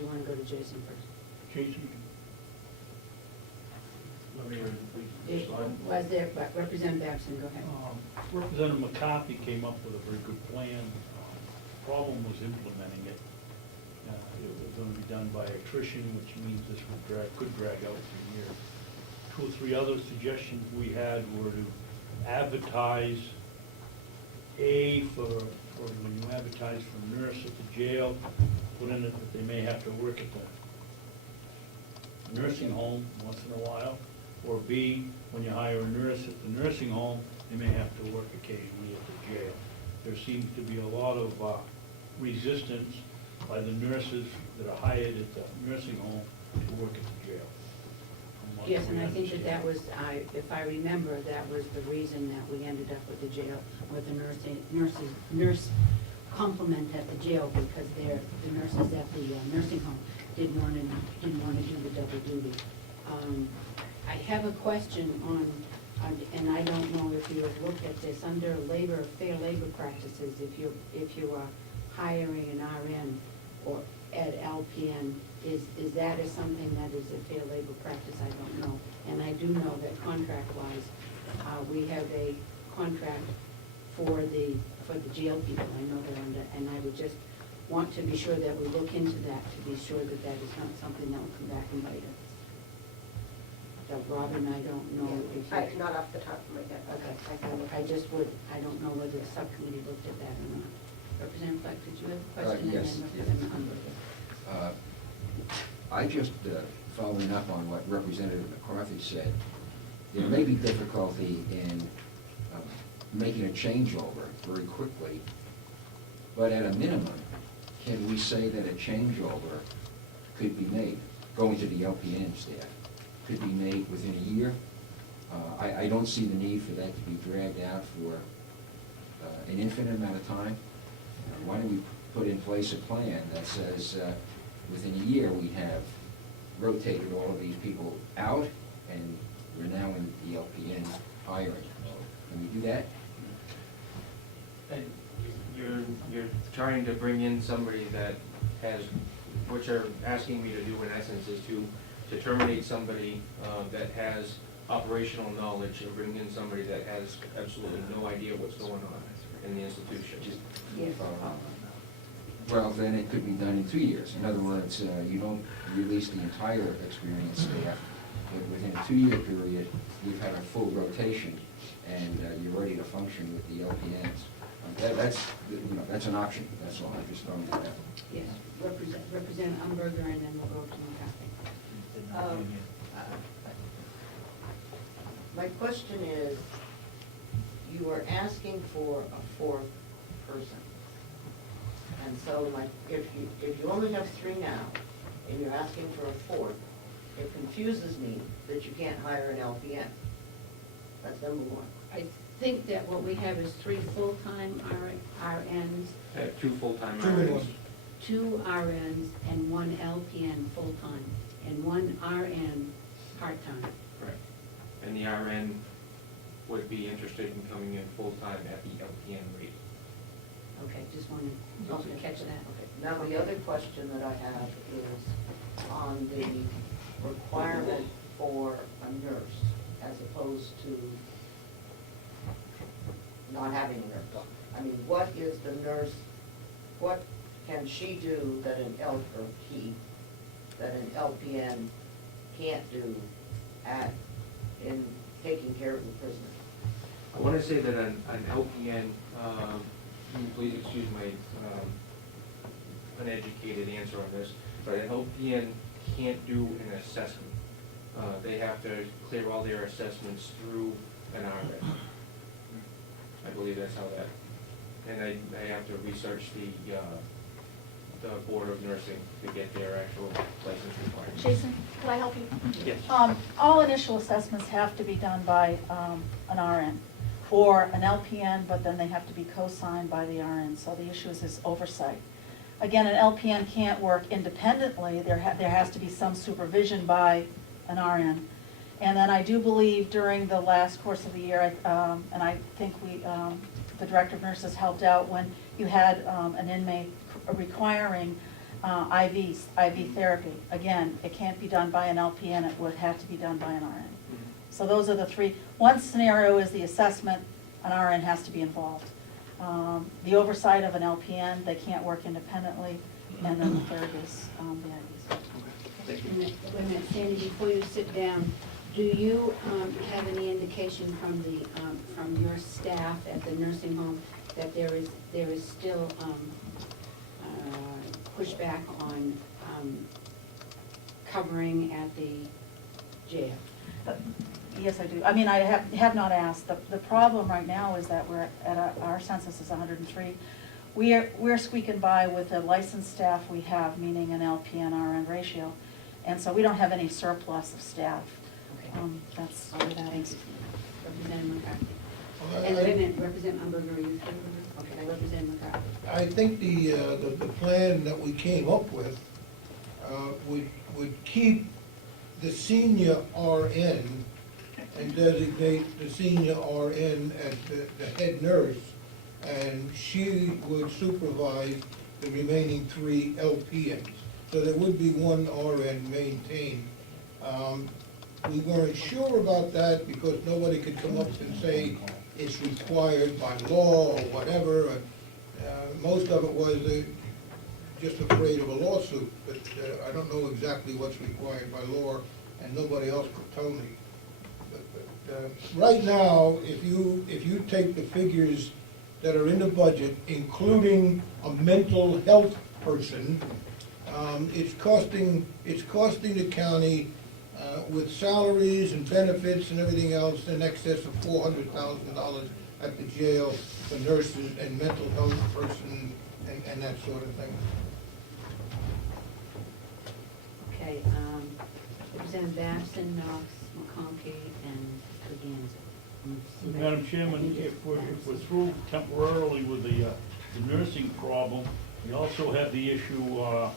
you want to go to Jason first? Jason? Let me Was there, but Representative Babson, go ahead. Representative McCarthy came up with a very good plan. Problem was implementing it. It was going to be done by attrition, which means this could drag out for a year. 2 or 3 other suggestions we had were to advertise, for when you advertise for a nurse at the jail, put in it that they may have to work at the nursing home once in a while, or B, when you hire a nurse at the nursing home, they may have to work occasionally at the jail. There seems to be a lot of resistance by the nurses that are hired at the nursing home to work at the jail. from what Yes, we and I think understand. that was, if I remember, that was the reason that we ended up with the jail, with the nurse complement at the jail, because the nurses at the nursing home didn't want to do the double duty. I have a question on, and I don't know if you have looked at this, under fair labor practices, if you are hiring an RN or at LPN, is that something that is a fair labor practice? I don't know. And I do know that contract-wise, we have a contract for the jail people. I know they're under, and I would just want to be sure that we look into that, to be sure that that is not something that will come back and bite us. So Robin, I don't know if you... Not off the top of my head. Okay, I don't know whether the subcommittee looked at that or not. Representative Fleck, did you have a question? Yes. And then Representative Umberger. I just, following up on what Representative McCarthy said, there may be difficulty in making a changeover very quickly, but at a minimum, can we say that a changeover could be made, going to the LPN staff, could be made within a year? I don't see the need for that to be dragged out for an infinite amount of time. Why don't we put in place a plan that says within a year we have rotated all of these people out and we're now in the LPN hiring mode. Can we do that? And you're trying to bring in somebody that has, what you're asking me to do in essence is to terminate somebody that has operational knowledge and bring in somebody that has absolutely no idea what's going on in the institution. Yes. Well, then it could be done in 2 years. In other words, you don't release the entire experienced staff, but within a 2-year period, you've had a full rotation and you're ready to function with the LPNs. That's an option. That's all. I'm just throwing that out. Yes, Representative Umberger, and then we'll go to McCarthy. My question is, you are asking for a 4th person. And so if you only have 3 now, and you're asking for a 4th, it confuses me that you can't hire an LPN. That's number 1. I think that what we have is 3 full-time RNs, I have 2 full-time Two good RNs. ones. 2 RNs, and 1 LPN full-time, and 1 RN part-time. Correct. And the RN would be interested in coming in full-time at the LPN rate. Okay, just wanted to catch that. Okay. Now, the other question that I have is on the requirement for a nurse as opposed to not having a nurse. I mean, what is the nurse, what can she do that an LPN can't do in taking care of the prisoner? I want to say that an LPN, please excuse my uneducated answer on this, but an LPN can't do an assessment. They have to clear all their assessments through an RN. I believe that's how that, and I have to research the Board of Nursing to get their actual license requirements. Jason, can I help you? Yes. All initial assessments have to be done by an RN or an LPN, but then they have to be co-signed by the RN, so the issue is oversight. Again, an LPN can't work independently. There has to be some supervision by an RN. And then I do believe during the last course of the year, and I think the Director of Nurses helped out when you had an inmate requiring IVs, IV therapy. Again, it can't be done by an LPN, it would have to be done by an RN. So those are the three. One scenario is the assessment, an RN has to be involved. The oversight of an LPN, they can't work independently, and then the third is the IVs. Wait a minute, Sandy, before you sit down, do you have any indication from the, from your staff at the nursing home that there is still pushback on covering at the jail? Yes, I do. I mean, I have not asked. The problem right now is that we're at our census is 103. We're squeaking by with the licensed staff we have, meaning an LPN RN ratio, and so we don't have any surplus of staff. Okay. That's where that is. Representative McCarthy. And wait a minute, Representative Umberger, are you through? Okay, Representative McCarthy. I think the plan that we came up with would keep the senior RN and designate the senior RN as the head nurse, and she would supervise the remaining 3 LPNs. So there would be 1 RN maintained. We weren't sure about that because nobody could come up and say it's required by law or whatever. Most of it was just afraid of a lawsuit, but I don't know exactly what's required by law, and nobody else could tell me. But right now, if you take the figures that are in the budget, including a mental health person, it's costing the county, with salaries and benefits and everything else, in excess of $400,000 at the jail for nurses and mental health person and that sort of thing. Okay, Representative Babson, Knox, McConkey, and Treganza. Madam Chairman, if we're through temporarily with the nursing problem, we also have the issue, well,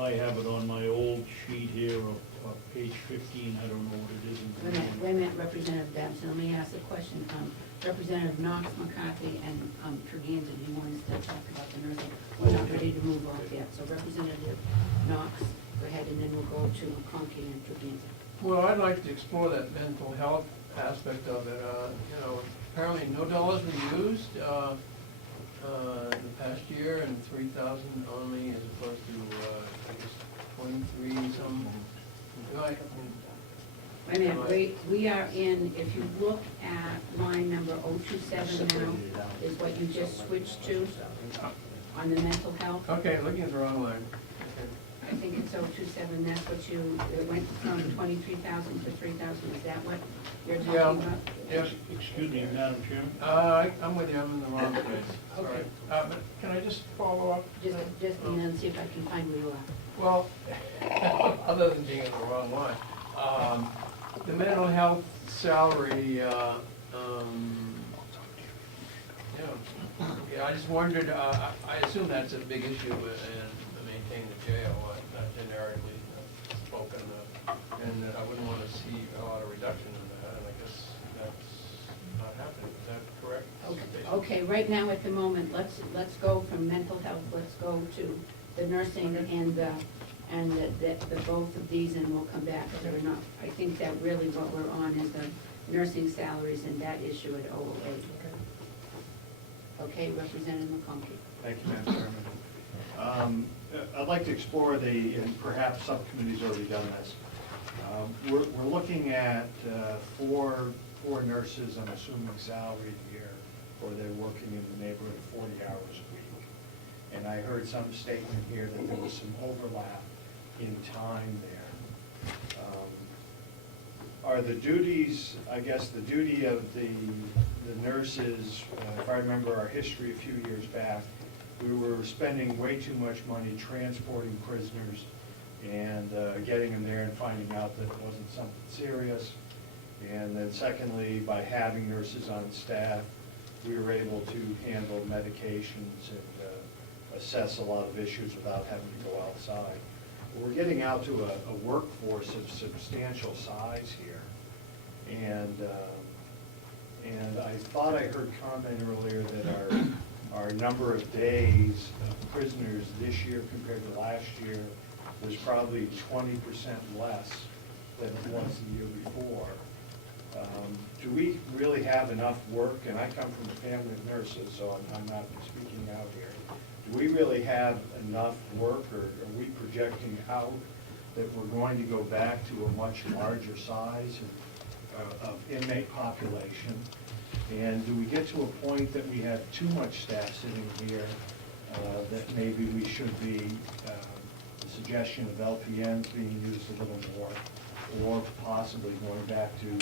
I have it on my old sheet here of page 15, I don't know what it is. Wait a minute, Representative Babson, let me ask a question. Representative Knox, McCarthy, and Treganza, do you want to still talk about the nursing? We're not ready to move off yet, so Representative Knox, go ahead, and then we'll go to McConkey and Treganza. Well, I'd like to explore that mental health aspect of it. Apparently no dollars were used in the past year, and 3,000 only as opposed to, I guess, 23 some. Wait a minute, we are in, if you look at line number 027 now, is what you just switched to on the mental health. Okay, looking at the wrong line. I think it's 027, that's what it went from 23,000 to 3,000, is that what you're talking Yeah. about? Yes. Excuse me, Madam Chairman? I'm with you, I'm in the wrong place. Sorry. Okay. But can I just follow up? Just see if I can find where you are. Well, other than being in the wrong line, the mental health salary, I just wondered, I assume that's a big issue in maintaining the jail, not generically spoken, and that I wouldn't want to see a lot of reduction in that, and I guess that's not happening. Is that correct? Okay, right now at the moment, let's go from mental health, let's go to the nursing and the both of these, and we'll come back. So we're not, I think that really what we're on is the nursing salaries and that issue at 008. Okay, Representative McConkey. Thank you, Madam Chairman. I'd like to explore and perhaps subcommittee's already done this. We're looking at four nurses, I'm assuming salaried here, or they're working in the neighborhood of 40 hours a week. And I heard some statement here that there was some overlap in time there. Are the duties, I guess the duty of the nurses, if I remember our history a few years back, we were spending way too much money transporting prisoners and getting them there and finding out that it wasn't something serious. And then secondly, by having nurses on staff, we were able to handle medications and assess a lot of issues without having to go outside. We're getting out to a workforce of substantial size here. And I thought I heard comment earlier that our number of days of prisoners this year compared to last year was probably 20% less than it was the year before. Do we really have enough work? And I come from a family of nurses, so I'm not speaking out here. Do we really have enough work, or are we projecting out that we're going to go back to a much larger size of inmate population? And do we get to a point that we have too much staff sitting here, that maybe we should be, the suggestion of LPNs being used a little more, or possibly going back to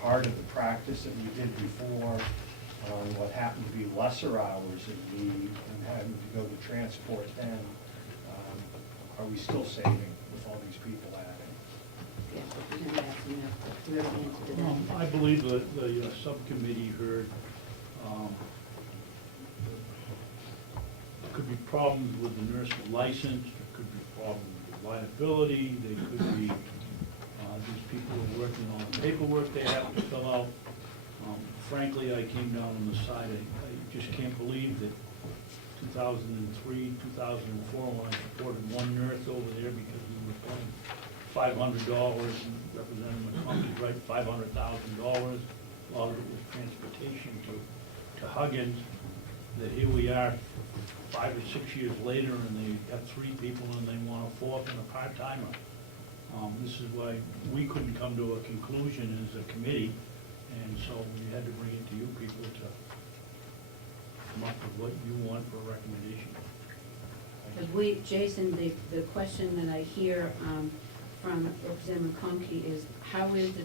part of the practice that we did before on what happened to be lesser hours of leave and having to go to transport then? Are we still saving with all these people adding? Yes, Representative Axel, you have the answer to that. I believe the subcommittee heard, there could be problems with the nurse license, there could be problems with liability, there could be, these people are working on paperwork they have to fill out. Frankly, I came down on the side, I just can't believe that 2003, 2004, when I supported one nurse over there because we were paying $500, and Representative McConkey's right, $500,000. A lot of it was transportation to Huggins, that here we are 5 or 6 years later, and they got 3 people and they want a 4th and a part-timer. This is why we couldn't come to a conclusion as a committee, and so we had to bring it to you people to come up with what you want for a recommendation. Because Jason, the question that I hear from Representative McConkey is, how are the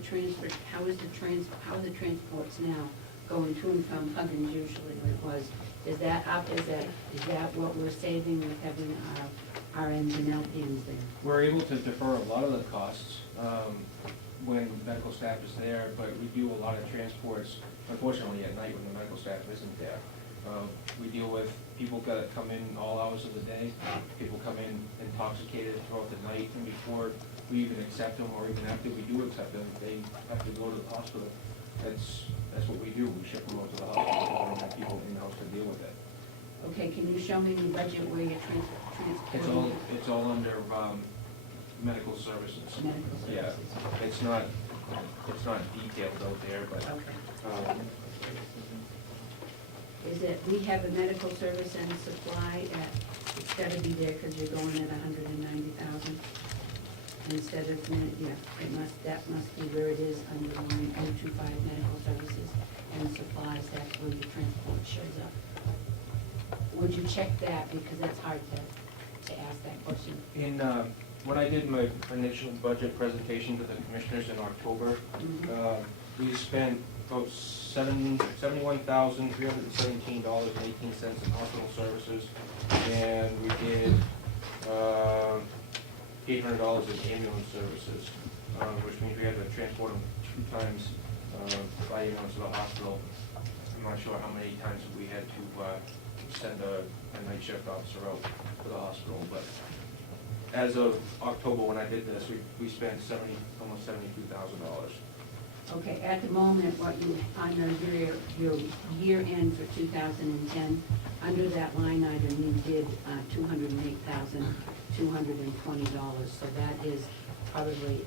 transports now going to and from Huggins usually when it was? Is that up, is that what we're saving with having our RNs and LPNs there? We're able to defer a lot of the costs when medical staff is there, but we do a lot of transports, unfortunately, at night when the medical staff isn't there. We deal with people that come in all hours of the day. People come in intoxicated throughout the night, and before we even accept them, or even after we do accept them, they have to go to the hospital. That's what we do. We ship them out to the hospital and have people in-house to deal with it. Okay, can you show me the budget where you're transporting? It's all under medical services. Medical Yeah, services. it's not detailed out there, but Okay. Is it, we have a medical service and supply at, it's gotta be there because you're going at 190,000. Instead of, yeah, that must be where it is under line 025 medical services and supplies, that's where the transport shows up. Would you check that, because that's hard to ask that question. When I did my initial budget presentation to the commissioners in October, we spent about $71,317.18 in hospital services, and we did $800 in ambulance services, which means we had to transport them 2 times by ambulance to the hospital. I'm not sure how many times we had to send a night shift officer out to the hospital, but as of October, when I did this, we spent almost $72,000. Okay, at the moment, what you, on your year end for 2010, under that line item, you did $208,220. So that is probably